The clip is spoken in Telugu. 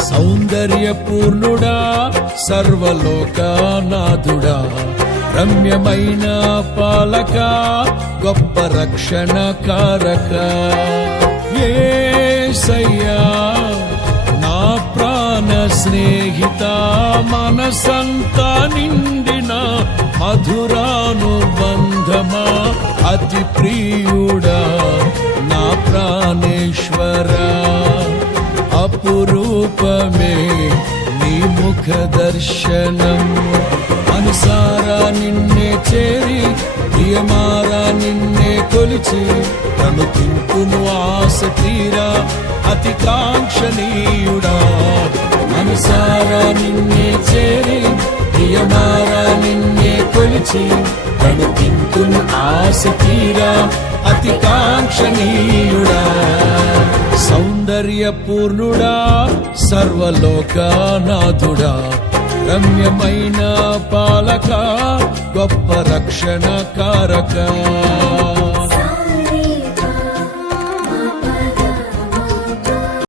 సౌందర్యపూర్ణుడా సర్వలోకనాథుడా రమ్యమైన పాలక గొప్ప రక్షణ కారక యేసయ్యా నా ప్రాణ స్నేహిత మనసంతా నిండిన మధురానుబంధమా అతి ప్రియుడా నా ప్రాణేశ్వరా అపురూపమే నీ ముఖ దర్శనం మనసారా నిన్నే చేరి ప్రియమారా నిన్నే కొలిచి తను తింపును ఆశ తీరా అతి కాంక్షణీయుడా మనసారా నిన్నే చేరి ప్రియమారా నిన్నే కొలిచి తను తింపును ఆశ తీరా అతి కాంక్షణీయుడా సౌందర్యపూర్ణుడా సర్వలోకనాథుడా రమ్యమైన పాలక గొప్ప రక్షణ కారక